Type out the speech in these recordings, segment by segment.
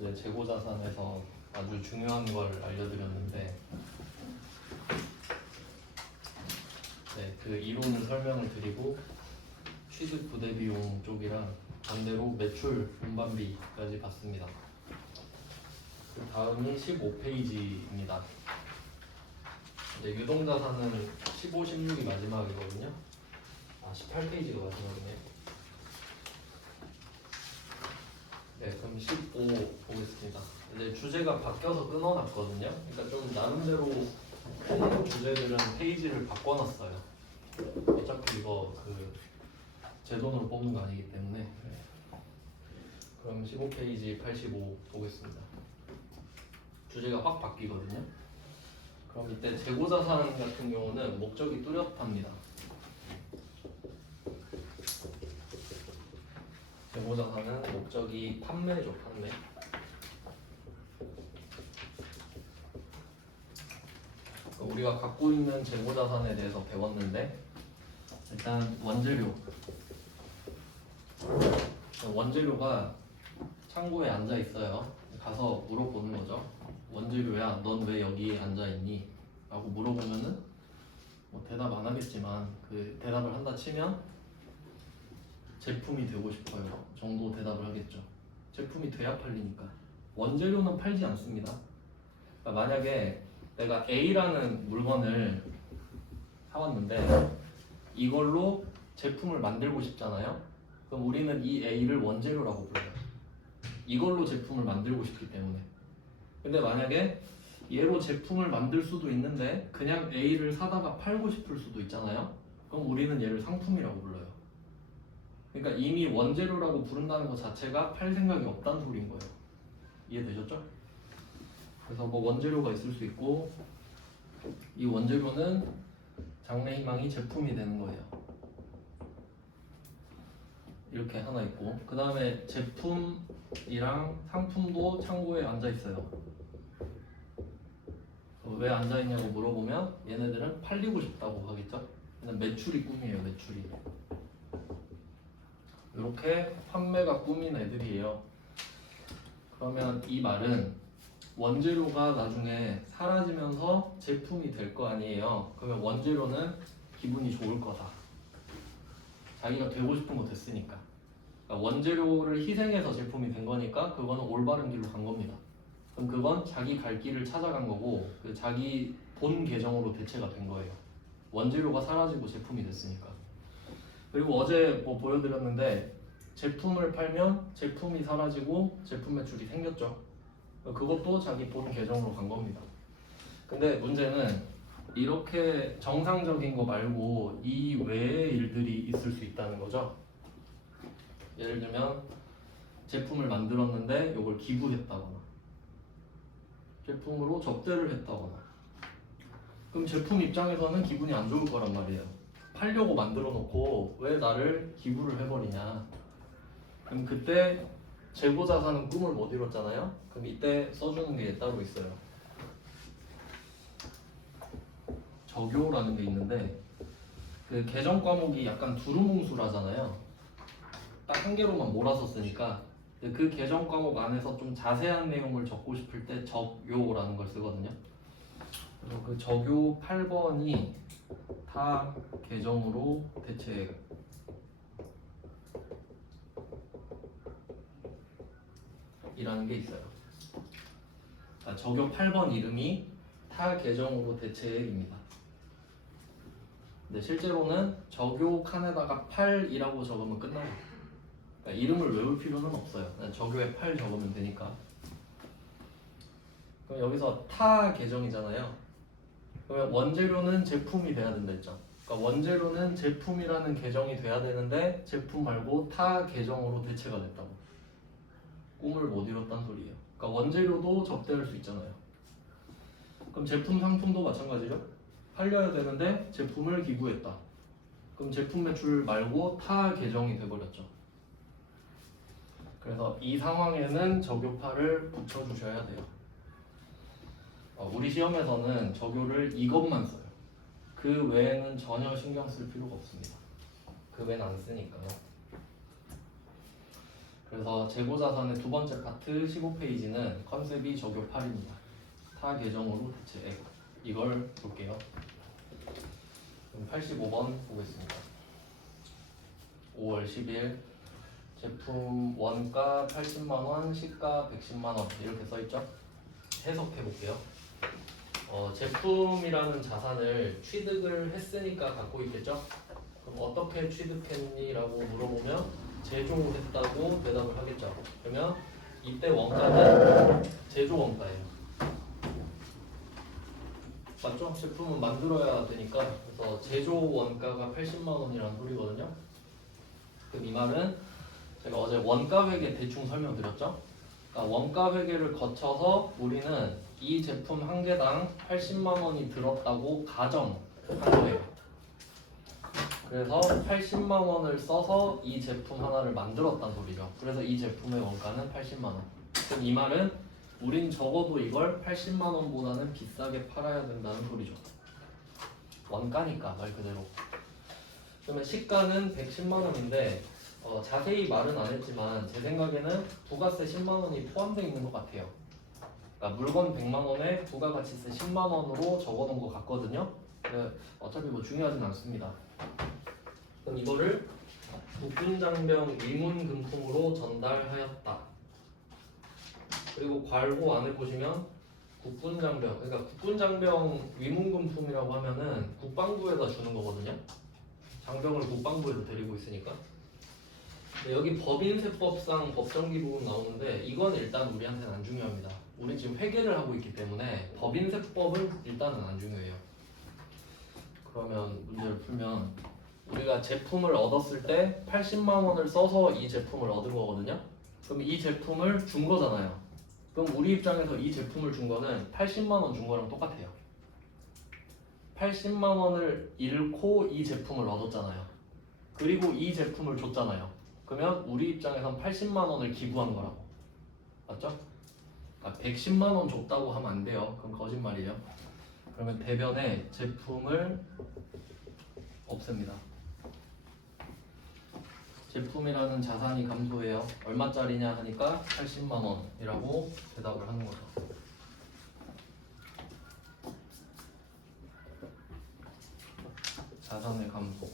어제 재고자산에서 아주 중요한 걸 알려드렸는데 그 이론을 설명을 드리고 취득 부대 비용 쪽이랑 반대로 매출 운반비까지 봤습니다. 그 다음이 15페이지입니다. 유동자산은 15, 16이 마지막이거든요. 18페이지가 마지막이네요. 네, 그럼 15 보겠습니다. 이제 주제가 바뀌어서 끊어놨거든요. 그러니까 좀 나름대로 주제들은 페이지를 바꿔놨어요. 어차피 이거 제 돈으로 뽑는 거 아니기 때문에. 그럼 15페이지 85 보겠습니다. 주제가 확 바뀌거든요. 그럼 이때 재고자산 같은 경우는 목적이 뚜렷합니다. 재고자산은 목적이 판매죠, 판매. 우리가 갖고 있는 재고자산에 대해서 배웠는데 일단 원재료가 창고에 앉아 있어요. 가서 물어보는 거죠. 원재료야, 넌 왜 여기 앉아 있니? 라고 물어보면은 뭐 대답 안 하겠지만 그 대답을 한다 치면 제품이 되고 싶어요 정도 대답을 하겠죠. 제품이 돼야 팔리니까. 원재료는 팔지 않습니다. 그러니까 만약에 내가 A라는 물건을 사왔는데 이걸로 제품을 만들고 싶잖아요. 그럼 우리는 이 A를 원재료라고 불러요. 이걸로 제품을 만들고 싶기 때문에. 근데 만약에 얘로 제품을 만들 수도 있는데 그냥 A를 사다가 팔고 싶을 수도 있잖아요. 그럼 우리는 얘를 상품이라고 불러요. 그러니까 이미 원재료라고 부른다는 것 자체가 팔 생각이 없다는 소리인 거예요. 이해되셨죠? 그래서 뭐 원재료가 있을 수 있고 이 원재료는 장래희망이 제품이 되는 거예요. 이렇게 하나 있고 그 다음에 제품이랑 상품도 창고에 앉아 있어요. 왜 앉아 있냐고 물어보면 얘네들은 팔리고 싶다고 하겠죠. 매출이 꿈이에요. 매출이. 이렇게 판매가 꿈인 애들이에요. 그러면 이 말은 원재료가 나중에 사라지면서 제품이 될 거 아니에요. 그러면 원재료는 기분이 좋을 거다. 자기가 되고 싶은 거 됐으니까. 그러니까 원재료를 희생해서 제품이 된 거니까 그거는 올바른 길로 간 겁니다. 그럼 그건 자기 갈 길을 찾아간 거고 자기 본 계정으로 대체가 된 거예요. 원재료가 사라지고 제품이 됐으니까. 그리고 어제 뭐 보여드렸는데 제품을 팔면 제품이 사라지고 제품 매출이 생겼죠. 그것도 자기 본 계정으로 간 겁니다. 근데 문제는 이렇게 정상적인 거 말고 이 외의 일들이 있을 수 있다는 거죠. 예를 들면 제품을 만들었는데 이걸 기부했다거나 제품으로 접대를 했다거나 그럼 제품 입장에서는 기분이 안 좋을 거란 말이에요. 팔려고 만들어 놓고 왜 나를 기부를 해버리냐. 그럼 그때 재고자산은 꿈을 못 이뤘잖아요. 그럼 이때 써주는 게 따로 있어요. 적요라는 게 있는데 그 개정 과목이 약간 두루뭉술하잖아요. 딱 한 개로만 몰아서 쓰니까 그 개정 과목 안에서 좀 자세한 내용을 적고 싶을 때 적요라는 걸 쓰거든요. 그래서 그 적요 8번이 타 계정으로 대체 이라는 게 있어요. 적요 8번 이름이 타 계정으로 대체입니다. 근데 실제로는 적요 칸에다가 8이라고 적으면 끝나요. 그러니까 이름을 외울 필요는 없어요. 그냥 적요에 8 적으면 되니까. 그럼 여기서 타 계정이잖아요. 그러면 원재료는 제품이 돼야 된다 했죠. 그러니까 원재료는 제품이라는 계정이 돼야 되는데 제품 말고 타 계정으로 대체가 됐다고. 꿈을 못 이뤘다는 소리예요. 그러니까 원재료도 접대할 수 있잖아요. 그럼 제품 상품도 마찬가지죠. 팔려야 되는데 제품을 기부했다. 그럼 제품 매출 말고 타 계정이 돼버렸죠. 그래서 이 상황에는 적요파를 붙여주셔야 돼요. 우리 시험에서는 적요를 이것만 써요. 그 외에는 전혀 신경 쓸 필요가 없습니다. 그 외에는 안 쓰니까요. 그래서 재고자산의 두 번째 파트 15페이지는 컨셉이 적용 8입니다. 타 계정으로 대체액. 이걸 볼게요. 그럼 85번 보겠습니다. 5월 10일 제품 원가 80만원, 시가 110만원 이렇게 써있죠? 해석해 볼게요. 제품이라는 자산을 취득을 했으니까 갖고 있겠죠? 그럼 어떻게 취득했니? 라고 물어보면 제조했다고 대답을 하겠죠. 그러면 이때 원가는 제조 원가예요. 맞죠? 제품은 만들어야 되니까. 그래서 제조 원가가 80만 원이라는 소리거든요. 그럼 이 말은 제가 어제 원가 회계 대충 설명드렸죠? 그러니까 원가 회계를 거쳐서 우리는 이 제품 한 개당 80만 원이 들었다고 가정한 거예요. 그래서 80만 원을 써서 이 제품 하나를 만들었단 소리죠. 그래서 이 제품의 원가는 80만 원. 그럼 이 말은 우린 적어도 이걸 80만 원보다는 비싸게 팔아야 된다는 소리죠. 원가니까 말 그대로. 그러면 시가는 110만 원인데 자세히 말은 안 했지만 제 생각에는 부가세 10만 원이 포함되어 있는 것 같아요. 그러니까 물건 100만 원에 부가가치세 10만 원으로 적어놓은 것 같거든요. 어차피 뭐 중요하진 않습니다. 그럼 이거를 국군장병 위문금품으로 전달하였다. 그리고 괄호 안에 보시면 국군장병, 그러니까 국군장병 위문금품이라고 하면은 국방부에다 주는 거거든요. 장병을 국방부에도 데리고 있으니까. 여기 법인세법상 법정기 부분 나오는데 이건 일단 우리한테는 안 중요합니다. 우리 지금 회계를 하고 있기 때문에 법인세법은 일단은 안 중요해요. 그러면 문제를 풀면 우리가 제품을 얻었을 때 80만 원을 써서 이 제품을 얻은 거거든요. 그럼 이 제품을 준 거잖아요. 그럼 우리 입장에서 이 제품을 준 거는 80만 원 준 거랑 똑같아요. 80만 원을 잃고 이 제품을 얻었잖아요. 그리고 이 제품을 줬잖아요. 그러면 우리 입장에선 80만 원을 기부한 거라고. 맞죠? 그러니까 110만 원 줬다고 하면 안 돼요. 그럼 거짓말이에요. 그러면 대변에 제품을 없앱니다. 제품이라는 자산이 감소해요. 얼마짜리냐 하니까 80만 원이라고 대답을 하는 거죠. 자산의 감소.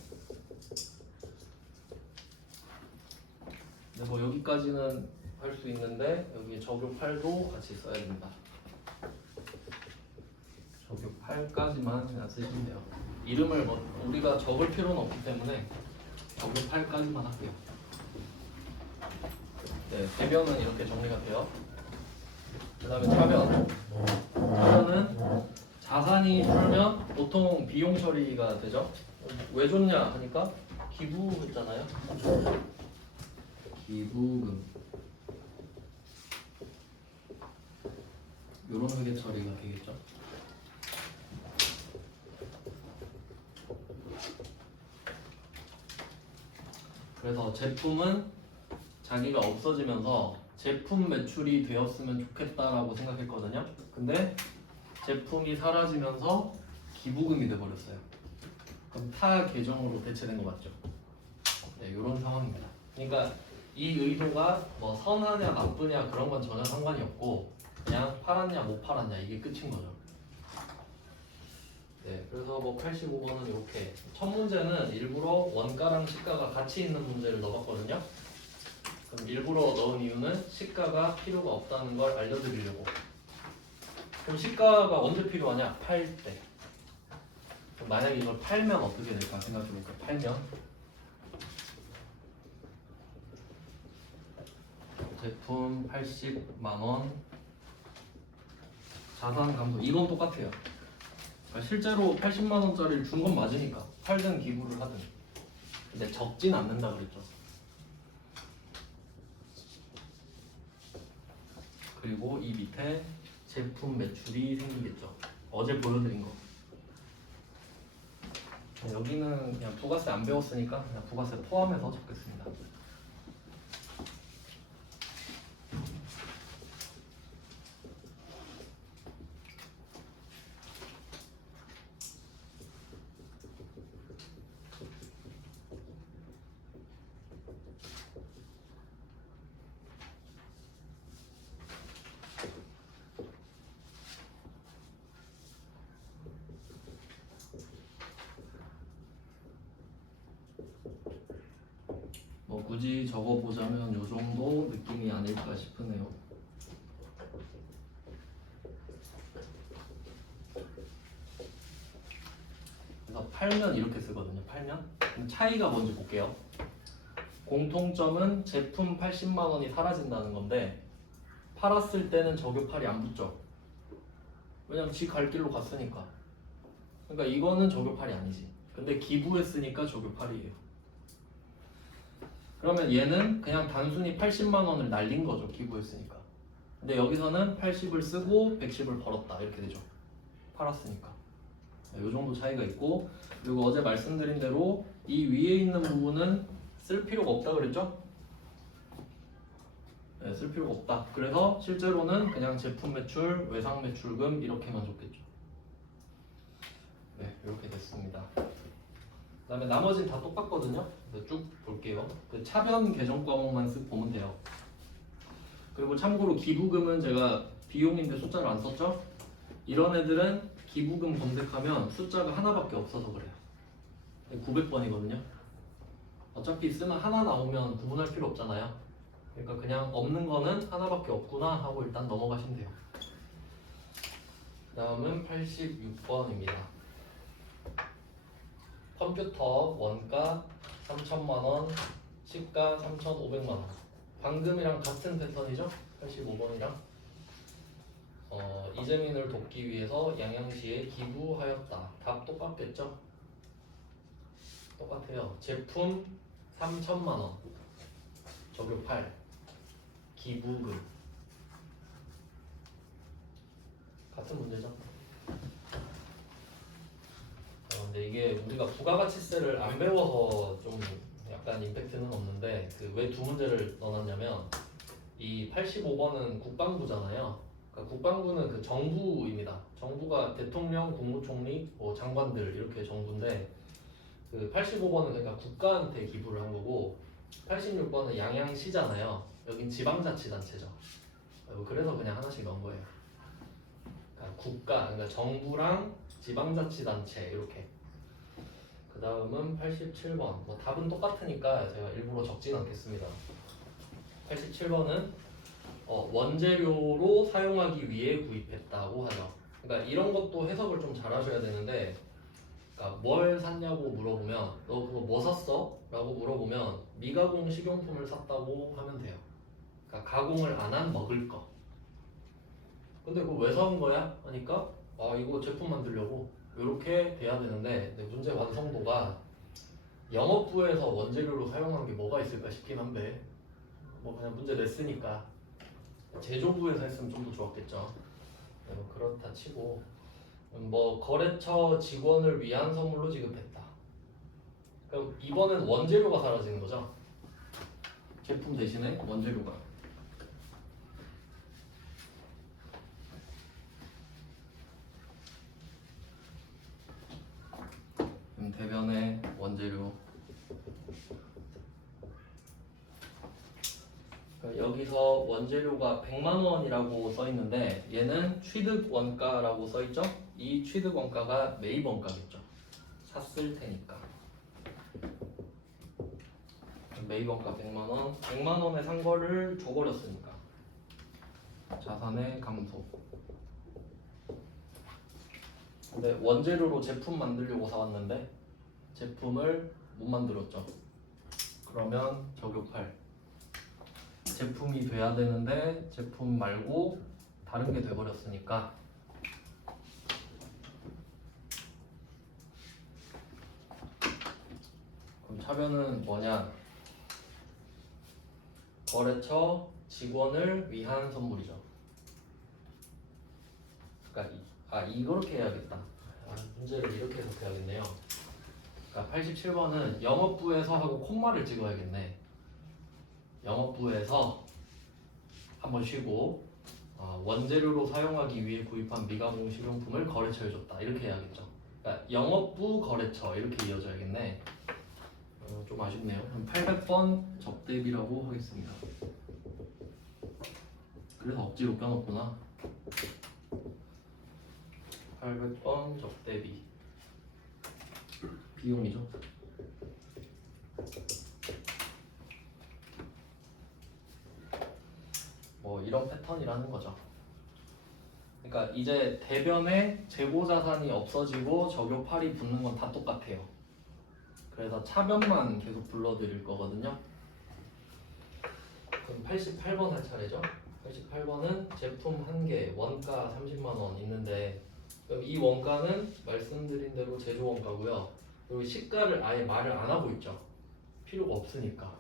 네, 뭐 여기까지는 할 수 있는데 여기 적용 8도 같이 써야 됩니다. 적용 8까지만 그냥 쓰시면 돼요. 이름을 뭐 우리가 적을 필요는 없기 때문에 적용 8까지만 할게요. 네, 대변은 이렇게 정리가 돼요. 그 다음에 차변. 차변은 자산이 줄면 보통 비용 처리가 되죠. 왜 줬냐 하니까 기부했잖아요. 기부금. 요런 회계 처리가 되겠죠. 그래서 제품은 자기가 없어지면서 제품 매출이 되었으면 좋겠다라고 생각했거든요. 근데 제품이 사라지면서 기부금이 돼버렸어요. 그럼 타 계정으로 대체된 거 맞죠? 네, 이런 상황입니다. 그러니까 이 의도가 뭐 선하냐 나쁘냐 그런 건 전혀 상관이 없고 그냥 팔았냐 못 팔았냐 이게 끝인 거죠. 네, 그래서 뭐 85번은 이렇게 첫 문제는 일부러 원가랑 시가가 같이 있는 문제를 넣어봤거든요. 그럼 일부러 넣은 이유는 시가가 필요가 없다는 걸 알려드리려고. 그럼 시가가 언제 필요하냐? 팔 때. 그럼 만약에 이걸 팔면 어떻게 될까 생각해볼까요? 팔면 제품 80만 원 자산 감소. 이건 똑같아요. 실제로 80만 원짜리를 준 건 맞으니까 팔든 기부를 하든. 근데 적진 않는다 그랬죠. 그리고 이 밑에 제품 매출이 생기겠죠. 어제 보여드린 거. 여기는 그냥 부가세 안 배웠으니까 그냥 부가세 포함해서 적겠습니다. 굳이 적어보자면 요 정도 느낌이 아닐까 싶으네요. 그래서 팔면 이렇게 쓰거든요. 팔면. 그럼 차이가 뭔지 볼게요. 공통점은 제품 80만 원이 사라진다는 건데 팔았을 때는 저격팔이 안 붙죠. 왜냐면 지 갈 길로 갔으니까. 그러니까 이거는 저격팔이 아니지. 근데 기부했으니까 저격팔이에요. 그러면 얘는 그냥 단순히 80만 원을 날린 거죠. 기부했으니까. 근데 여기서는 80을 쓰고 110을 벌었다. 이렇게 되죠. 팔았으니까. 이 정도 차이가 있고, 그리고 어제 말씀드린 대로 이 위에 있는 부분은 쓸 필요가 없다 그랬죠? 네, 쓸 필요가 없다. 그래서 실제로는 그냥 제품 매출, 외상 매출금 이렇게만 줬겠죠. 네, 이렇게 됐습니다. 그 다음에 나머지는 다 똑같거든요. 쭉 볼게요. 그 차변 계정 과목만 쓱 보면 돼요. 그리고 참고로 기부금은 제가 비용인데 숫자를 안 썼죠? 이런 애들은 기부금 검색하면 숫자가 하나밖에 없어서 그래요. 900번이거든요. 어차피 쓰면 하나 나오면 구분할 필요 없잖아요. 그러니까 그냥 없는 거는 하나밖에 없구나 하고 일단 넘어가시면 돼요. 다음은 86번입니다. 컴퓨터 원가 3천만 원, 시가 3,500만 원. 방금이랑 같은 패턴이죠? 85번이랑. 이재민을 돕기 위해서 양양시에 기부하였다. 답 똑같겠죠? 똑같아요. 제품 3천만 원, 저격 8, 기부금. 같은 문제죠? 근데 이게 우리가 부가가치세를 안 배워서 좀 약간 임팩트는 없는데 그 왜 두 문제를 넣어놨냐면 이 85번은 국방부잖아요. 그러니까 국방부는 그 정부입니다. 정부가 대통령, 국무총리, 뭐 장관들 이렇게 정부인데 그 85번은 그러니까 국가한테 기부를 한 거고 86번은 양양시잖아요. 여긴 지방자치단체죠. 그래서 그냥 하나씩 넣은 거예요. 그러니까 국가, 그러니까 정부랑 지방자치단체 이렇게. 그 다음은 87번. 뭐 답은 똑같으니까 제가 일부러 적진 않겠습니다. 87번은 원재료로 사용하기 위해 구입했다고 하죠. 그러니까 이런 것도 해석을 좀 잘하셔야 되는데, 그러니까 뭘 샀냐고 물어보면 너 그거 뭐 샀어? 라고 물어보면 미가공 식용품을 샀다고 하면 돼요. 그러니까 가공을 안 한 먹을 거. 근데 그거 왜 사온 거야? 하니까 이거 제품 만들려고 이렇게 돼야 되는데 문제 완성도가 영업부에서 원재료로 사용한 게 뭐가 있을까 싶긴 한데 뭐 그냥 문제 냈으니까 제조부에서 했으면 좀 더 좋았겠죠. 그렇다 치고 뭐 거래처 직원을 위한 선물로 지급했다. 그럼 이번엔 원재료가 사라지는 거죠. 제품 대신에 원재료가. 대변의 원재료. 여기서 원재료가 100만 원이라고 써 있는데 얘는 취득 원가라고 써 있죠? 이 취득 원가가 매입 원가겠죠. 샀을 테니까. 매입 원가 100만 원. 100만 원에 산 거를 줘버렸으니까. 자산의 감소. 근데 원재료로 제품 만들려고 사왔는데 제품을 못 만들었죠. 그러면 저격할. 제품이 돼야 되는데 제품 말고 다른 게 돼버렸으니까 그럼 차변은 뭐냐? 거래처 직원을 위한 선물이죠. 그러니까 이렇게 해야겠다. 문제를 이렇게 해석해야겠네요. 그러니까 87번은 영업부에서 하고 콤마를 찍어야겠네. 영업부에서 한번 쉬고 원재료로 사용하기 위해 구입한 미가공 식용품을 거래처에 줬다. 이렇게 해야겠죠. 그러니까 영업부 거래처 이렇게 이어져야겠네. 좀 아쉽네요. 그럼 800번 적대비라고 하겠습니다. 그래서 억지로 껴놓구나. 800번 적대비. 비용이죠. 이런 패턴이라는 거죠. 그러니까 이제 대변에 재고자산이 없어지고 적요8이 붙는 건 다 똑같아요. 그래서 차변만 계속 불러드릴 거거든요. 그럼 88번 할 차례죠. 88번은 제품 한 개, 원가 30만 원 있는데 그럼 이 원가는 말씀드린 대로 제조 원가고요. 그리고 시가를 아예 말을 안 하고 있죠. 필요가 없으니까.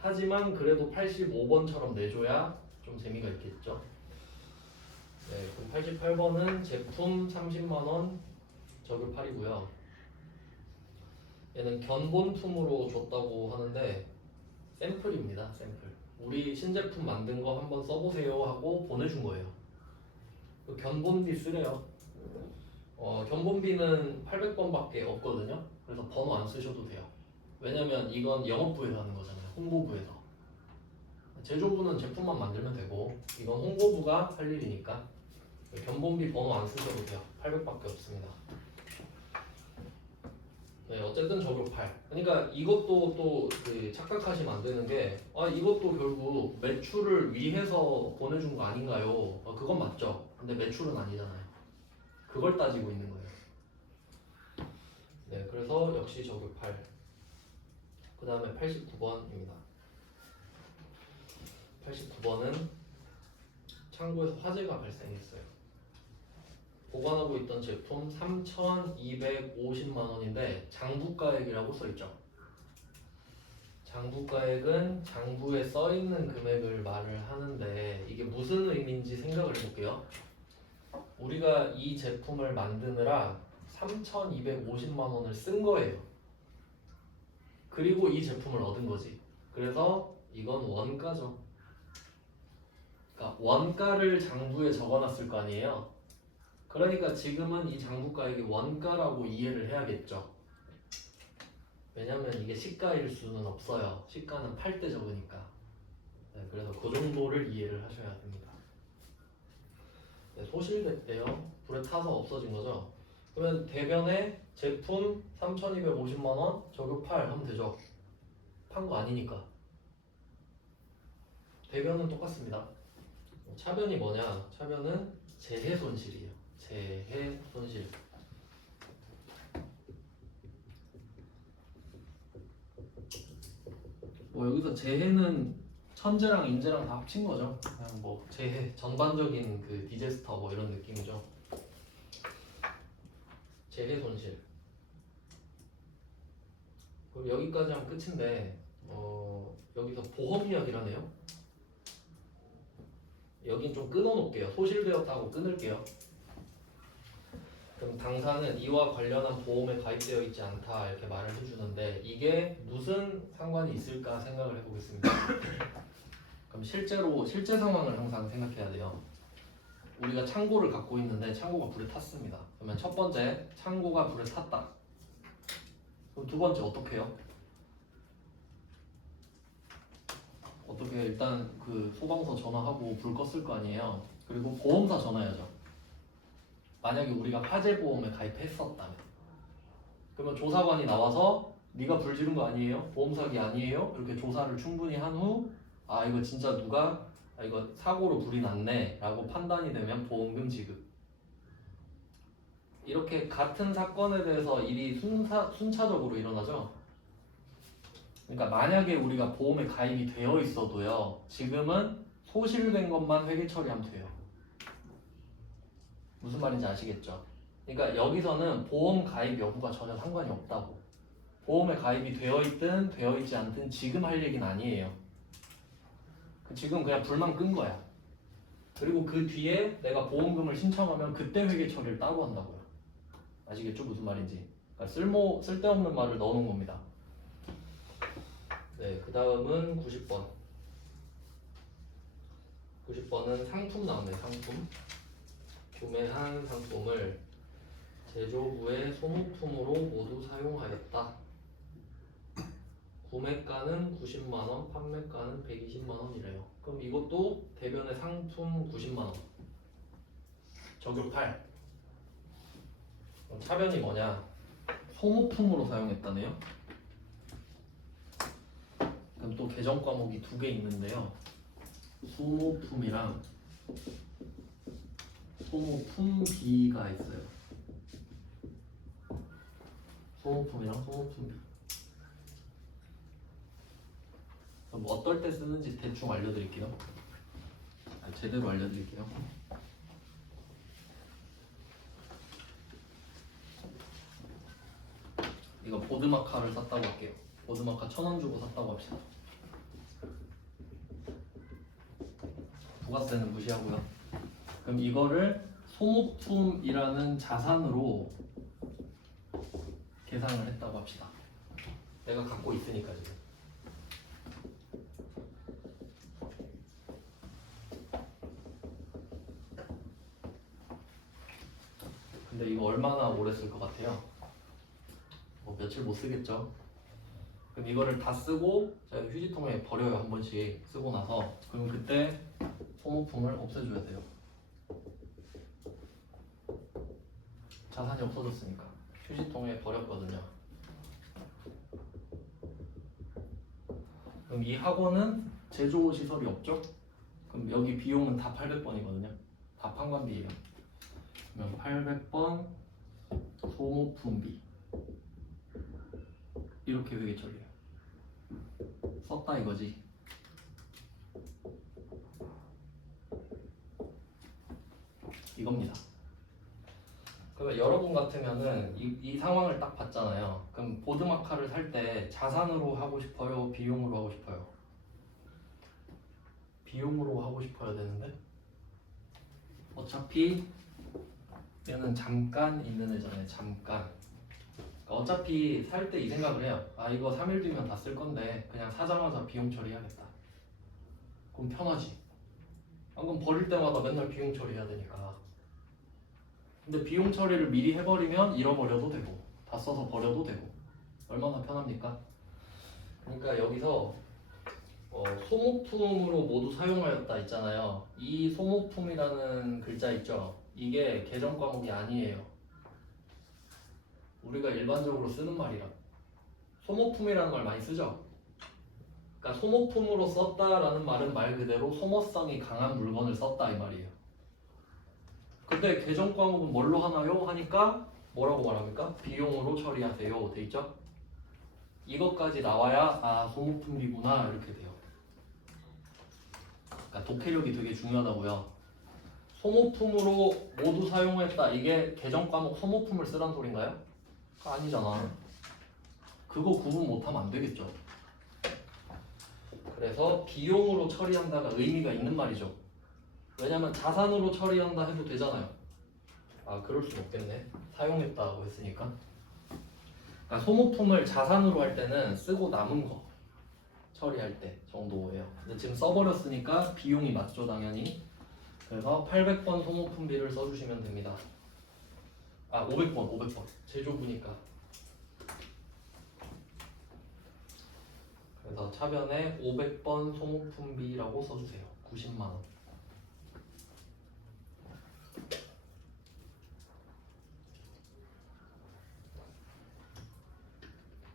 하지만 그래도 85번처럼 내줘야 좀 재미가 있겠죠. 네, 그럼 88번은 제품 30만 원 적요 8이고요. 얘는 견본품으로 줬다고 하는데 샘플입니다. 샘플. 우리 신제품 만든 거 한번 써보세요 하고 보내준 거예요. 그 견본비 쓰래요. 견본비는 800번밖에 없거든요. 그래서 번호 안 쓰셔도 돼요. 왜냐면 이건 영업부에서 하는 거잖아요. 홍보부에서. 제조부는 제품만 만들면 되고 이건 홍보부가 할 일이니까 견본비 번호 안 쓰셔도 돼요. 800밖에 없습니다. 네, 어쨌든 적요 8. 그러니까 이것도 또 그 착각하시면 안 되는 게 이것도 결국 매출을 위해서 보내준 거 아닌가요? 그건 맞죠. 근데 매출은 아니잖아요. 그걸 따지고 있는 거예요. 네, 그래서 역시 적요 8. 그 다음에 89번입니다. 89번은 창고에서 화재가 발생했어요. 보관하고 있던 제품 3,250만 원인데 장부가액이라고 써있죠. 장부가액은 장부에 써있는 금액을 말을 하는데 이게 무슨 의미인지 생각을 해볼게요. 우리가 이 제품을 만드느라 3,250만 원을 쓴 거예요. 그리고 이 제품을 얻은 거지. 그래서 이건 원가죠. 그러니까 원가를 장부에 적어놨을 거 아니에요. 그러니까 지금은 이 장부가액이 원가라고 이해를 해야겠죠. 왜냐면 이게 시가일 수는 없어요. 시가는 팔 때 적으니까. 네, 그래서 그 정도를 이해를 하셔야 됩니다. 네, 소실됐대요. 불에 타서 없어진 거죠. 그러면 대변에 제품 3,250만 원 적요 8 하면 되죠. 판 거 아니니까. 대변은 똑같습니다. 차변이 뭐냐? 차변은 재해 손실이에요. 재해 손실. 여기서 재해는 천재랑 인재랑 다 합친 거죠. 그냥 뭐 재해 전반적인 그 디제스터 뭐 이런 느낌이죠. 재해 손실. 그리고 여기까지 하면 끝인데 여기서 보험 이야기라네요. 여긴 좀 끊어놓을게요. 소실되었다고 끊을게요. 그럼 당사는 이와 관련한 보험에 가입되어 있지 않다 이렇게 말을 해주는데 이게 무슨 상관이 있을까 생각을 해보겠습니다. 그럼 실제 상황을 항상 생각해야 돼요. 우리가 창고를 갖고 있는데 창고가 불에 탔습니다. 그러면 첫 번째 창고가 불에 탔다. 그럼 두 번째 어떻게 해요? 어떻게 일단 그 소방서 전화하고 불 껐을 거 아니에요. 그리고 보험사 전화해야죠. 만약에 우리가 화재보험에 가입했었다면 그러면 조사관이 나와서 네가 불 지른 거 아니에요? 보험사기 아니에요? 이렇게 조사를 충분히 한 후 이거 진짜 누가 이거 사고로 불이 났네 라고 판단이 되면 보험금 지급. 이렇게 같은 사건에 대해서 일이 순차적으로 일어나죠. 그러니까 만약에 우리가 보험에 가입이 되어 있어도요 지금은 소실된 것만 회계 처리하면 돼요. 무슨 말인지 아시겠죠? 그러니까 여기서는 보험 가입 여부가 전혀 상관이 없다고. 보험에 가입이 되어 있든 되어 있지 않든 지금 할 얘기는 아니에요. 지금 그냥 불만 끈 거야. 그리고 그 뒤에 내가 보험금을 신청하면 그때 회계 처리를 따로 한다고요. 아시겠죠? 무슨 말인지. 그러니까 쓸데없는 말을 넣어놓은 겁니다. 네, 그 다음은 90번. 90번은 상품 나오네, 상품. 구매한 상품을 제조부의 소모품으로 모두 사용하였다. 구매가는 90만원, 판매가는 120만원이래요. 그럼 이것도 대변의 상품 90만원. 적요 8. 그럼 차변이 뭐냐? 소모품으로 사용했다네요. 그럼 또 개정 과목이 2개 있는데요. 소모품이랑 소모품비가 있어요. 소모품이랑 소모품비. 그럼 어떨 때 쓰는지 대충 알려드릴게요. 제대로 알려드릴게요. 이거 보드마카를 샀다고 할게요. 보드마카 1,000원 주고 샀다고 합시다. 부가세는 무시하고요. 그럼 이거를 소모품이라는 자산으로 계산을 했다고 합시다. 내가 갖고 있으니까 지금. 근데 이거 얼마나 오래 쓸 것 같아요? 뭐 며칠 못 쓰겠죠? 그럼 이거를 다 쓰고 제가 휴지통에 버려요. 한 번씩 쓰고 나서. 그럼 그때 소모품을 없애줘야 돼요. 자산이 없어졌으니까 휴지통에 버렸거든요. 그럼 이 학원은 제조 시설이 없죠? 그럼 여기 비용은 다 800번이거든요. 다 판관비예요. 그러면 800번 소모품비 이렇게 회계처리해요. 썼다 이거지. 이겁니다. 그러면 여러분 같으면은 이 상황을 딱 봤잖아요. 그럼 보드마카를 살 때 자산으로 하고 싶어요? 비용으로 하고 싶어요? 비용으로 하고 싶어야 되는데 어차피 얘는 잠깐 있는 애잖아요. 잠깐. 그러니까 어차피 살 때 이 생각을 해요. 아 이거 3일 뒤면 다 쓸 건데 그냥 사자마자 비용 처리해야겠다. 그럼 편하지. 그럼 버릴 때마다 맨날 비용 처리해야 되니까. 근데 비용 처리를 미리 해버리면 잃어버려도 되고 다 써서 버려도 되고 얼마나 편합니까? 그러니까 여기서 소모품으로 모두 사용하였다 있잖아요. 이 소모품이라는 글자 있죠? 이게 계정 과목이 아니에요. 우리가 일반적으로 쓰는 말이라. 소모품이라는 말 많이 쓰죠? 그러니까 소모품으로 썼다라는 말은 말 그대로 소모성이 강한 물건을 썼다 이 말이에요. 근데 계정 과목은 뭘로 하나요? 하니까 뭐라고 말합니까? 비용으로 처리하세요 돼 있죠? 이것까지 나와야 아 소모품이구나 이렇게 돼요. 그러니까 독해력이 되게 중요하다고요. 소모품으로 모두 사용했다. 이게 계정 과목 소모품을 쓰란 소린가요? 아니잖아. 그거 구분 못하면 안 되겠죠. 그래서 비용으로 처리한다가 의미가 있는 말이죠. 왜냐면 자산으로 처리한다 해도 되잖아요. 아 그럴 순 없겠네. 사용했다고 했으니까. 그러니까 소모품을 자산으로 할 때는 쓰고 남은 거 처리할 때 정도예요. 근데 지금 써버렸으니까 비용이 맞죠 당연히. 그래서 800번 소모품비를 써주시면 됩니다. 아 500번 제조부니까. 그래서 차변에 500번 소모품비라고 써주세요. 90만원.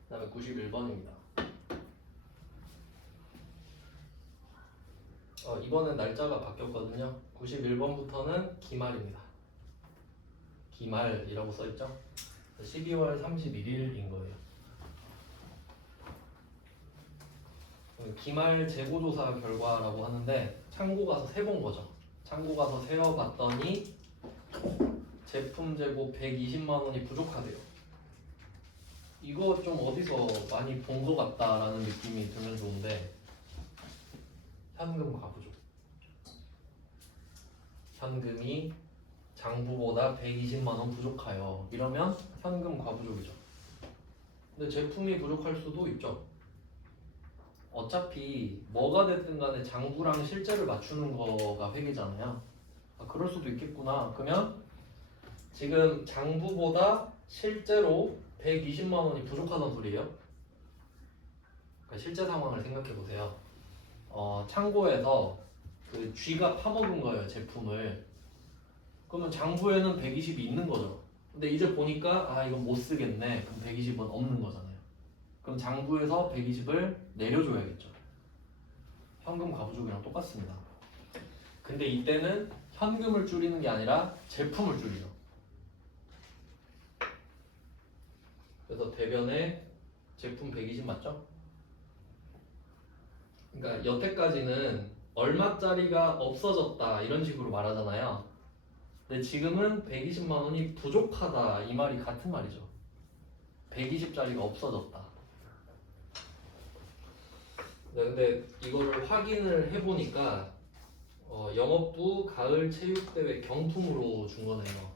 그 다음에 91번입니다. 이번엔 날짜가 바뀌었거든요. 91번부터는 기말입니다. 기말이라고 써있죠? 12월 31일인 거예요. 기말 재고조사 결과라고 하는데 창고 가서 세본 거죠. 창고 가서 세어봤더니 제품 재고 120만 원이 부족하대요. 이거 좀 어디서 많이 본 것 같다라는 느낌이 들면 좋은데 현금 과부족. 현금이 장부보다 120만 원 부족해요. 이러면 현금 과부족이죠. 근데 제품이 부족할 수도 있죠. 어차피 뭐가 됐든 간에 장부랑 실제를 맞추는 거가 회계잖아요. 아, 그럴 수도 있겠구나. 그러면 지금 장부보다 실제로 120만 원이 부족하다는 소리예요. 그러니까 실제 상황을 생각해 보세요. 창고에서 그 쥐가 파먹은 거예요, 제품을. 그러면 장부에는 120이 있는 거죠. 근데 이제 보니까 아 이건 못 쓰겠네. 그럼 120은 없는 거잖아요. 그럼 장부에서 120을 내려줘야겠죠. 현금 과부족이랑 똑같습니다. 근데 이때는 현금을 줄이는 게 아니라 제품을 줄이죠. 그래서 대변에 제품 120 맞죠? 그러니까 여태까지는 얼마짜리가 없어졌다 이런 식으로 말하잖아요. 근데 지금은 120만 원이 부족하다 이 말이 같은 말이죠. 120짜리가 없어졌다. 네, 근데 이거를 확인을 해보니까 영업부 가을 체육대회 경품으로 준 거네요.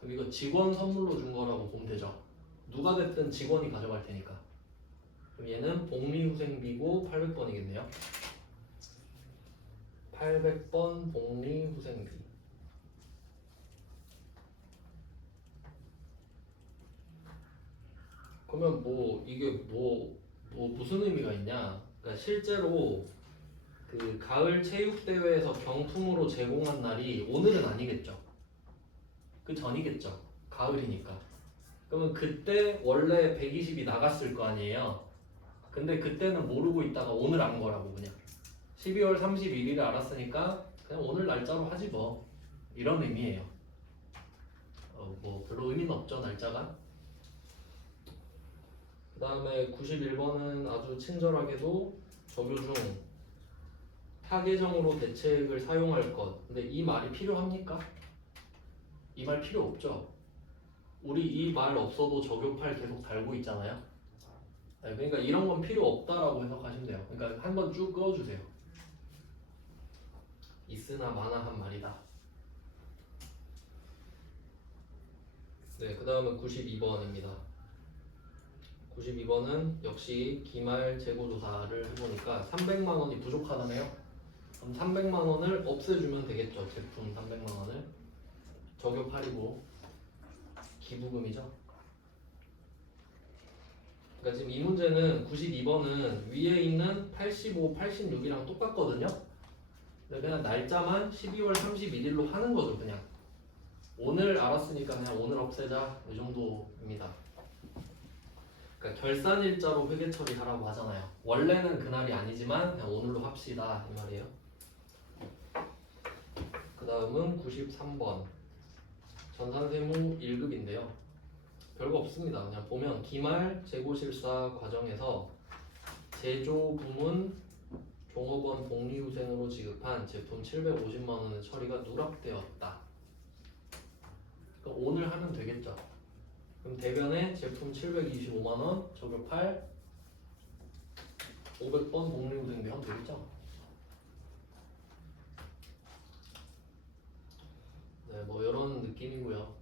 그럼 이거 직원 선물로 준 거라고 보면 되죠. 누가 됐든 직원이 가져갈 테니까. 그럼 얘는 복리후생비고 800번이겠네요. 800번 복리후생비. 그러면 뭐 이게 뭐 무슨 의미가 있냐? 그러니까 실제로 그 가을 체육대회에서 경품으로 제공한 날이 오늘은 아니겠죠. 그 전이겠죠. 가을이니까. 그러면 그때 원래 120이 나갔을 거 아니에요. 근데 그때는 모르고 있다가 오늘 안 거라고 그냥. 12월 31일에 알았으니까 그냥 오늘 날짜로 하지 뭐. 이런 의미예요. 뭐 별로 의미는 없죠, 날짜가. 그 다음에 91번은 아주 친절하게도 적요 중 타계정으로 대책을 사용할 것. 근데 이 말이 필요합니까? 이 말 필요 없죠. 우리 이 말 없어도 적요팔 계속 달고 있잖아요. 네, 그러니까 이런 건 필요 없다라고 해석하시면 돼요. 그러니까 한번 쭉 그어주세요. 있으나 마나한 말이다. 네, 그 다음은 92번입니다. 92번은 역시 기말 재고조사를 해보니까 300만 원이 부족하다네요. 그럼 300만 원을 없애주면 되겠죠. 제품 300만 원을. 적요 8이고 기부금이죠. 그러니까 지금 이 문제는 92번은 위에 있는 85, 86이랑 똑같거든요. 근데 그냥 날짜만 12월 31일로 하는 거죠. 그냥 오늘 알았으니까 그냥 오늘 없애자 이 정도입니다. 그러니까 결산일자로 회계 처리하라고 하잖아요. 원래는 그날이 아니지만 그냥 오늘로 합시다 이 말이에요. 그 다음은 93번 전산세무 1급인데요. 별거 없습니다. 그냥 보면 기말 재고실사 과정에서 제조 부문 종업원 복리후생으로 지급한 제품 750만 원의 처리가 누락되었다. 그러니까 오늘 하면 되겠죠. 그럼 대변에 제품 725만 원, 적요 8, 500번 복리후생비 하면 되겠죠. 네, 뭐 이런 느낌이고요.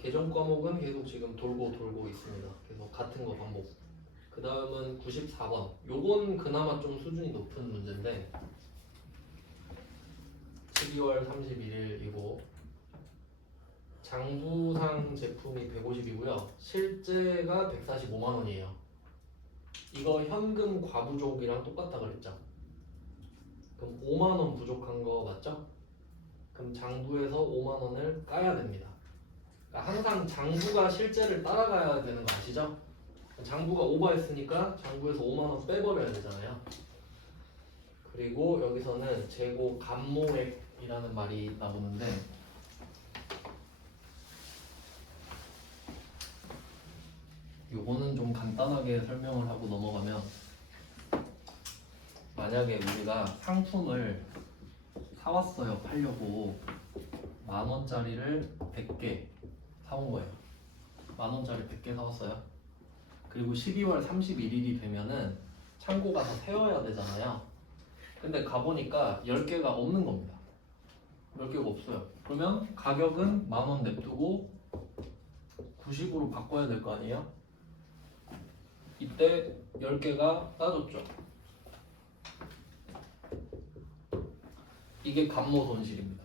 계정 과목은 계속 지금 돌고 있습니다. 계속 같은 거 반복. 그 다음은 94번. 요건 그나마 좀 수준이 높은 문제인데 12월 31일이고 장부상 제품이 150이고요. 실제가 145만 원이에요. 이거 현금 과부족이랑 똑같다 그랬죠. 그럼 5만 원 부족한 거 맞죠? 그럼 장부에서 5만 원을 까야 됩니다. 그러니까 항상 장부가 실제를 따라가야 되는 거 아시죠? 장부가 오버했으니까 장부에서 5만 원 빼버려야 되잖아요. 그리고 여기서는 재고 감모액이라는 말이 나오는데 요거는 좀 간단하게 설명을 하고 넘어가면 만약에 우리가 상품을 사왔어요. 팔려고 10,000원짜리를 100개 사온 거예요. 10,000원짜리 100개 사왔어요. 그리고 12월 31일이 되면은 창고 가서 세워야 되잖아요. 근데 가보니까 10개가 없는 겁니다. 10개가 없어요. 그러면 가격은 10,000원 냅두고 90으로 바꿔야 될 거 아니에요? 이때 10개가 따졌죠. 이게 감모 손실입니다.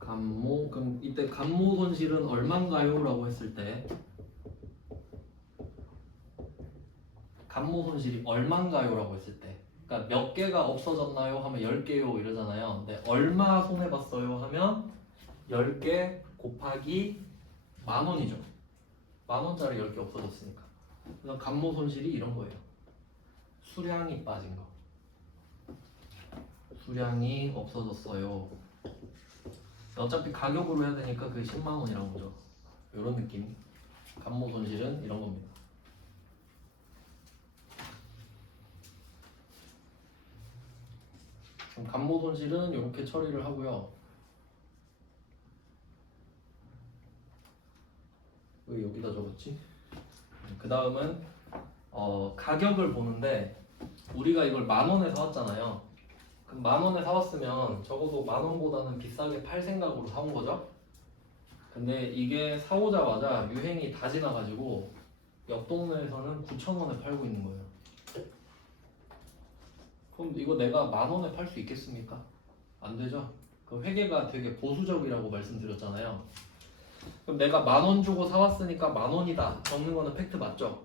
감모, 그럼 이때 감모 손실은 얼마인가요? 라고 했을 때 감모 손실이 얼마인가요? 라고 했을 때 그러니까 몇 개가 없어졌나요? 하면 10개요 이러잖아요. 근데 얼마 손해봤어요? 하면 10개 곱하기 10,000원이죠. 10,000원짜리 10개 없어졌으니까. 그래서 감모 손실이 이런 거예요. 수량이 빠진 거. 수량이 없어졌어요. 어차피 가격으로 해야 되니까 그게 10만 원이라는 거죠. 이런 느낌. 감모 손실은 이런 겁니다. 그럼 감모 손실은 이렇게 처리를 하고요. 왜 여기다 적었지? 그 다음은 가격을 보는데 우리가 이걸 10,000원에 사왔잖아요. 그럼 10,000원에 사왔으면 적어도 10,000원보다는 비싸게 팔 생각으로 사온 거죠. 근데 이게 사오자마자 유행이 다 지나가지고 옆 동네에서는 9,000원에 팔고 있는 거예요. 그럼 이거 내가 10,000원에 팔 수 있겠습니까? 안 되죠. 그 회계가 되게 보수적이라고 말씀드렸잖아요. 그럼 내가 10,000원 주고 사왔으니까 10,000원이다 적는 거는 팩트 맞죠?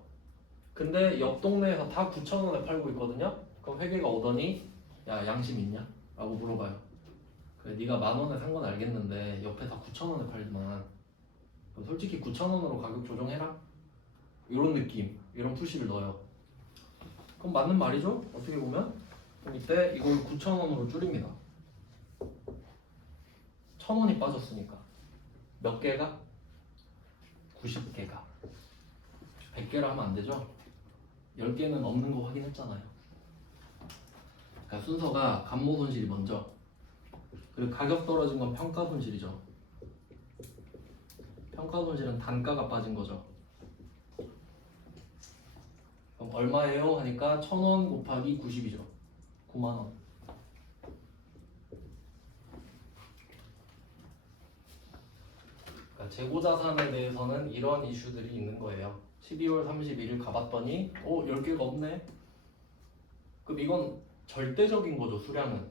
근데 옆 동네에서 다 9,000원에 팔고 있거든요. 그럼 회계가 오더니 야 양심 있냐? 라고 물어봐요. 그래 네가 10,000원에 산 건 알겠는데 옆에 다 9,000원에 팔지만 그럼 솔직히 9,000원으로 가격 조정해라? 이런 느낌, 이런 푸시를 넣어요. 그럼 맞는 말이죠? 어떻게 보면 그럼 이때 이걸 9,000원으로 줄입니다. 1,000원이 빠졌으니까 몇 개가? 90개가 100개라 하면 안 되죠? 10개는 없는 거 확인했잖아요. 그러니까 순서가 감모 손실이 먼저, 그리고 가격 떨어진 건 평가 손실이죠. 평가 손실은 단가가 빠진 거죠. 그럼 얼마예요? 하니까 1,000원 곱하기 90이죠. 9만원. 그러니까 재고자산에 대해서는 이런 이슈들이 있는 거예요. 12월 31일 가봤더니 10개가 없네. 그럼 이건 절대적인 거죠. 수량은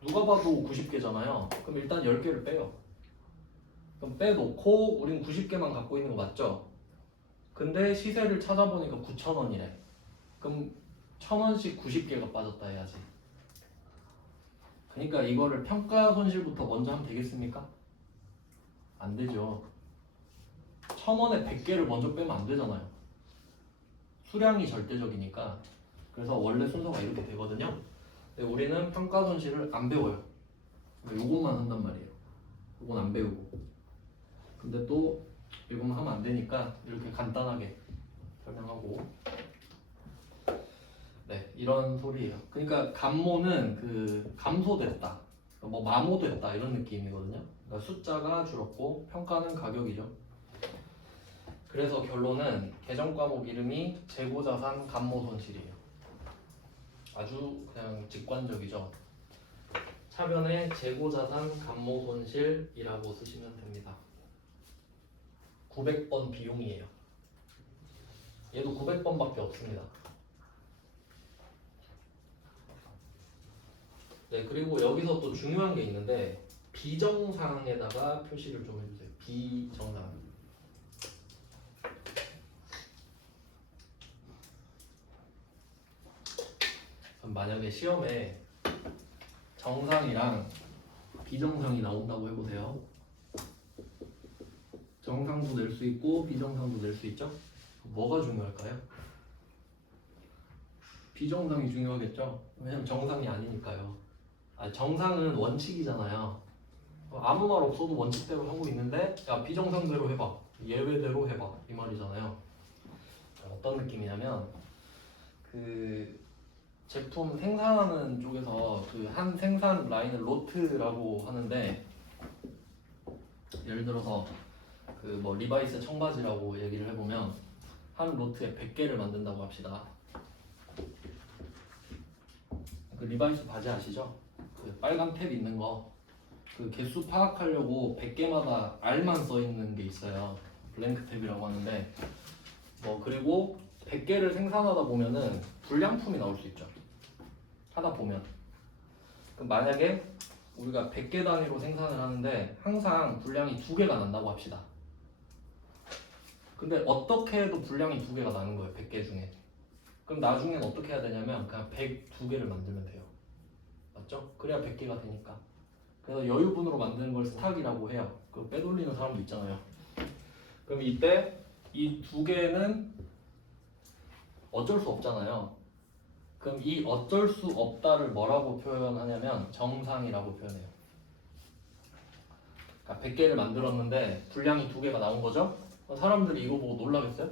누가 봐도 90개잖아요. 그럼 일단 10개를 빼요. 그럼 빼놓고 우린 90개만 갖고 있는 거 맞죠? 근데 시세를 찾아보니까 9,000원이래. 그럼 1,000원씩 90개가 빠졌다 해야지. 그러니까 이거를 평가 손실부터 먼저 하면 되겠습니까? 안 되죠. 1,000원에 100개를 먼저 빼면 안 되잖아요. 수량이 절대적이니까. 그래서 원래 순서가 이렇게 되거든요. 근데 우리는 평가 손실을 안 배워요. 요것만 한단 말이에요. 요건 안 배우고. 근데 또 이것만 하면 안 되니까 이렇게 간단하게 설명하고. 네, 이런 소리예요. 그러니까 감모는 그 감소됐다, 뭐 마모됐다 이런 느낌이거든요. 그러니까 숫자가 줄었고 평가는 가격이죠. 그래서 결론은 계정 과목 이름이 재고자산 감모 손실이에요. 아주 그냥 직관적이죠. 차변에 재고자산 감모 손실이라고 쓰시면 됩니다. 900번 비용이에요. 얘도 900번밖에 없습니다. 네, 그리고 여기서 또 중요한 게 있는데 비정상에다가 표시를 좀 해주세요. 비정상. 그럼 만약에 시험에 정상이랑 비정상이 나온다고 해보세요. 정상도 낼 수 있고 비정상도 낼 수 있죠? 뭐가 중요할까요? 비정상이 중요하겠죠? 왜냐면 정상이 아니니까요. 정상은 원칙이잖아요. 아무 말 없어도 원칙대로 하고 있는데 야 비정상대로 해봐, 예외대로 해봐 이 말이잖아요. 어떤 느낌이냐면 그 제품 생산하는 쪽에서 그 한 생산 라인을 로트라고 하는데, 예를 들어서 그 뭐 리바이스 청바지라고 얘기를 해보면 한 로트에 100개를 만든다고 합시다. 그 리바이스 바지 아시죠? 그 빨간 탭 있는 거, 그 개수 파악하려고 100개마다 R만 써 있는 게 있어요. 블랭크 탭이라고 하는데, 그리고 100개를 생산하다 보면은 불량품이 나올 수 있죠. 하다 보면. 그럼 만약에 우리가 100개 단위로 생산을 하는데 항상 분량이 2개가 난다고 합시다. 근데 어떻게 해도 분량이 2개가 나는 거예요. 100개 중에. 그럼 나중엔 어떻게 해야 되냐면 그냥 102개를 만들면 돼요. 맞죠? 그래야 100개가 되니까. 그래서 여유분으로 만드는 걸 스탁이라고 해요. 그 빼돌리는 사람도 있잖아요. 그럼 이때 이 2개는 어쩔 수 없잖아요. 그럼 이 어쩔 수 없다를 뭐라고 표현하냐면 정상이라고 표현해요. 그러니까 100개를 만들었는데 분량이 2개가 나온 거죠? 사람들이 이거 보고 놀라겠어요?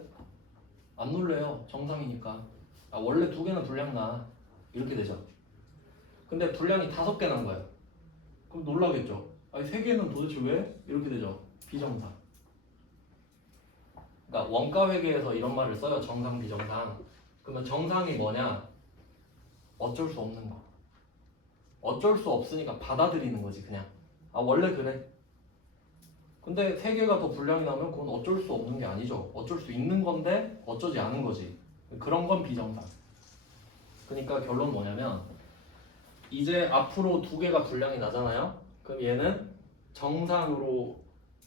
안 놀래요. 정상이니까. 아, 원래 2개는 분량 나. 이렇게 되죠. 근데 분량이 5개 난 거예요. 그럼 놀라겠죠? 아니 3개는 도대체 왜? 이렇게 되죠. 비정상. 그러니까 원가 회계에서 이런 말을 써요. 정상, 비정상. 그러면 정상이 뭐냐? 어쩔 수 없는 거. 어쩔 수 없으니까 받아들이는 거지 그냥. 아 원래 그래. 근데 3개가 더 분량이 나면 그건 어쩔 수 없는 게 아니죠. 어쩔 수 있는 건데 어쩌지 않은 거지. 그런 건 비정상. 그러니까 결론 뭐냐면 이제 앞으로 2개가 분량이 나잖아요. 그럼 얘는 정상으로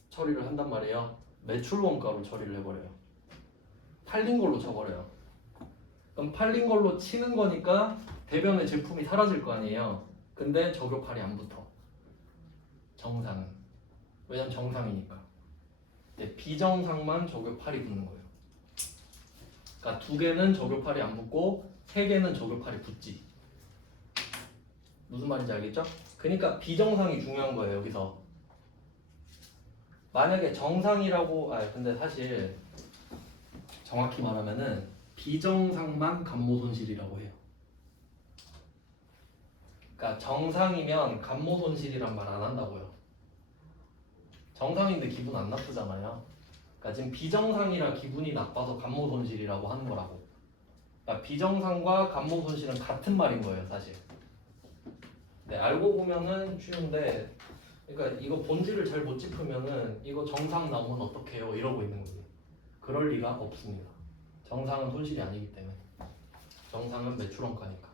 처리를 한단 말이에요. 매출 원가로 처리를 해버려요. 팔린 걸로 쳐버려요. 그럼 팔린 걸로 치는 거니까 대변의 제품이 사라질 거 아니에요. 근데 저격팔이 안 붙어. 정상은. 왜냐면 정상이니까. 근데 비정상만 저격팔이 붙는 거예요. 그러니까 2개는 저격팔이 안 붙고 3개는 저격팔이 붙지. 무슨 말인지 알겠죠? 그러니까 비정상이 중요한 거예요 여기서. 만약에 정상이라고 근데 사실 정확히 말하면은 비정상만 감모손실이라고 해요. 그러니까 정상이면 감모손실이란 말 안 한다고요. 정상인데 기분 안 나쁘잖아요. 그러니까 지금 비정상이라 기분이 나빠서 감모손실이라고 하는 거라고. 그러니까 비정상과 감모손실은 같은 말인 거예요 사실. 네, 알고 보면은 쉬운데, 그러니까 이거 본질을 잘 못 짚으면은 이거 정상 나오면 어떡해요 이러고 있는 거지. 그럴 리가 없습니다. 정상은 손실이 아니기 때문에. 정상은 매출원가니까.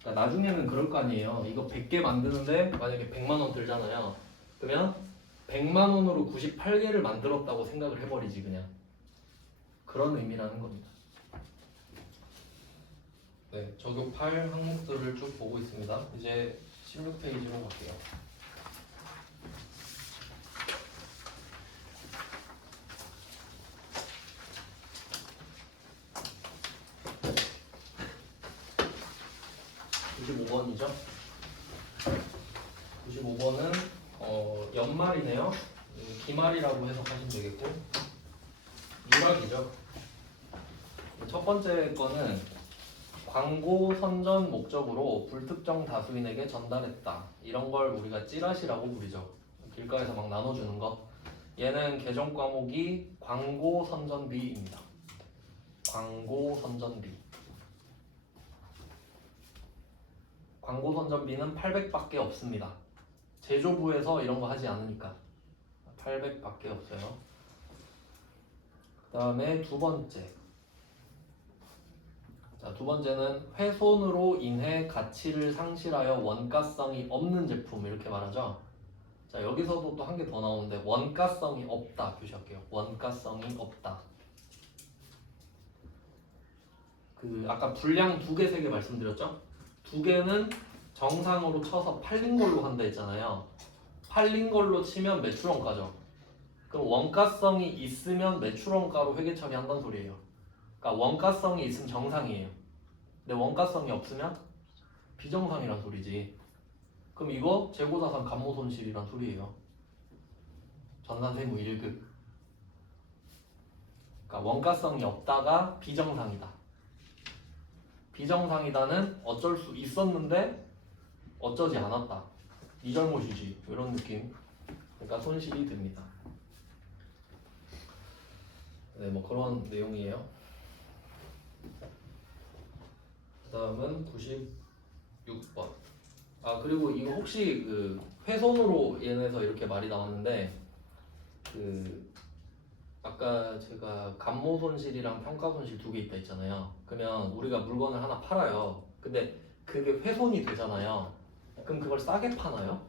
그러니까 나중에는 그럴 거 아니에요. 이거 100개 만드는데 만약에 100만 원 들잖아요. 그러면 100만 원으로 98개를 만들었다고 생각을 해버리지 그냥. 그런 의미라는 겁니다. 네, 저격 8 항목들을 쭉 보고 있습니다. 이제 16페이지로 갈게요. (95번이죠) 95번은 연말이네요. 기말이라고 해석하시면 되겠고 누락이죠. 첫 번째 거는 광고 선전 목적으로 불특정 다수인에게 전달했다. 이런 걸 우리가 찌라시라고 부르죠. 길가에서 막 나눠주는 거. 얘는 개정 과목이 광고 선전비입니다. 광고 선전비. 광고 선전비는 800밖에 없습니다. 제조부에서 이런 거 하지 않으니까 800밖에 없어요. 그 다음에 두 번째. 자, 두 번째는 훼손으로 인해 가치를 상실하여 원가성이 없는 제품 이렇게 말하죠. 자, 여기서도 또 한 개 더 나오는데 원가성이 없다 표시할게요. 원가성이 없다. 그 아까 분량 2개, 3개 말씀드렸죠? 2개는 정상으로 쳐서 팔린 걸로 한다 했잖아요. 팔린 걸로 치면 매출원가죠. 그럼 원가성이 있으면 매출원가로 회계 처리한다는 소리예요. 그러니까 원가성이 있으면 정상이에요. 근데 원가성이 없으면 비정상이란 소리지. 그럼 이거 재고자산 감모손실이란 소리예요. 전산세무 1급. 그러니까 원가성이 없다가 비정상이다. 비정상이다는 어쩔 수 있었는데 어쩌지 않았다. 이 잘못이지. 이런 느낌. 그러니까 손실이 됩니다. 네, 뭐 그런 내용이에요. 그 다음은 96번. 아, 그리고 이거 혹시 그 훼손으로 인해서 이렇게 말이 나왔는데 그 아까 제가 감모 손실이랑 평가 손실 2개 있다 했잖아요. 그러면 우리가 물건을 하나 팔아요. 근데 그게 훼손이 되잖아요. 그럼 그걸 싸게 파나요?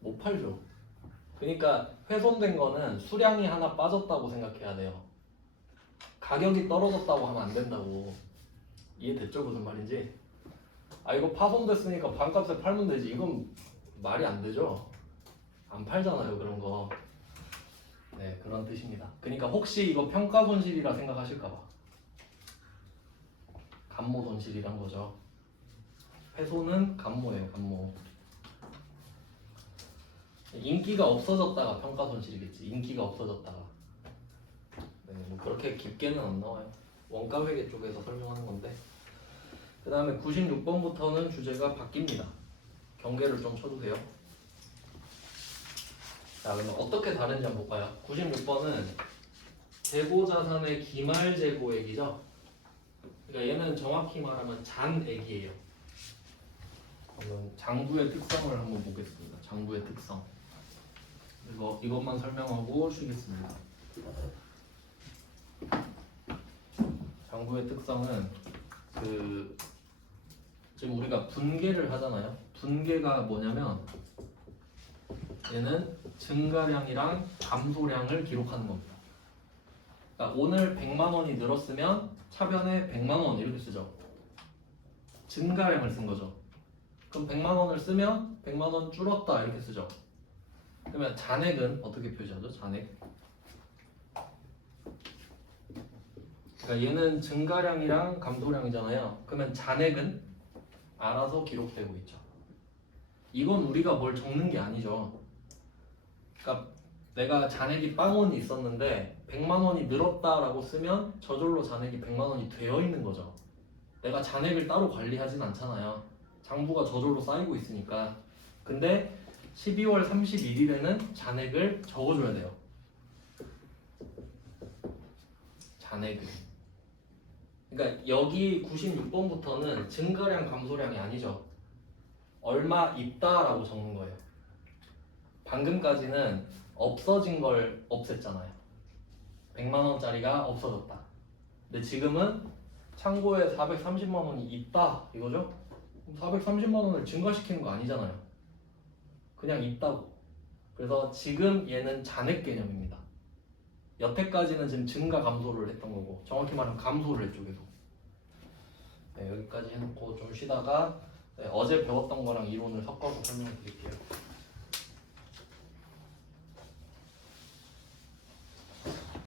못 팔죠. 그러니까 훼손된 거는 수량이 하나 빠졌다고 생각해야 돼요. 가격이 떨어졌다고 하면 안 된다고. 이해됐죠? 무슨 말인지? 아, 이거 파손됐으니까 반값에 팔면 되지. 이건 말이 안 되죠. 안 팔잖아요, 그런 거. 네, 그런 뜻입니다. 그러니까 혹시 이거 평가 손실이라 생각하실까봐. 감모 손실이란 거죠. 회손은 감모예요, 감모. 인기가 없어졌다가 평가 손실이겠지. 인기가 없어졌다가. 네, 뭐 그렇게 깊게는 안 나와요. 원가 회계 쪽에서 설명하는 건데. 그 다음에 96번부터는 주제가 바뀝니다. 경계를 좀 쳐주세요. 자, 그러면 어떻게 다른지 한번 볼까요? 96번은 재고자산의 기말재고액이죠. 그러니까 얘는 정확히 말하면 잔액이에요. 그러면 장부의 특성을 한번 보겠습니다. 장부의 특성. 그래서 이것만 설명하고 쉬겠습니다. 장부의 특성은 지금 우리가 분계를 하잖아요. 분계가 뭐냐면 얘는 증가량이랑 감소량을 기록하는 겁니다. 그러니까 오늘 100만 원이 늘었으면 차변에 100만 원 이렇게 쓰죠. 증가량을 쓴 거죠. 그럼 100만 원을 쓰면 100만 원 줄었다 이렇게 쓰죠. 그러면 잔액은 어떻게 표시하죠? 잔액. 그러니까 얘는 증가량이랑 감소량이잖아요. 그러면 잔액은 알아서 기록되고 있죠. 이건 우리가 뭘 적는 게 아니죠. 그러니까 내가 잔액이 0원이 있었는데 100만 원이 늘었다라고 쓰면 저절로 잔액이 100만 원이 되어 있는 거죠. 내가 잔액을 따로 관리하진 않잖아요. 장부가 저절로 쌓이고 있으니까. 근데 12월 31일에는 잔액을 적어줘야 돼요. 잔액을. 그러니까 여기 96번부터는 증가량 감소량이 아니죠. 얼마 있다라고 적는 거예요. 방금까지는 없어진 걸 없앴잖아요. 100만 원짜리가 없어졌다. 근데 지금은 창고에 430만 원이 있다 이거죠? 430만 원을 증가시키는 거 아니잖아요. 그냥 있다고. 그래서 지금 얘는 잔액 개념입니다. 여태까지는 지금 증가 감소를 했던 거고 정확히 말하면 감소를 했죠 계속. 네, 여기까지 해놓고 좀 쉬다가 어제 배웠던 거랑 이론을 섞어서 설명을 드릴게요.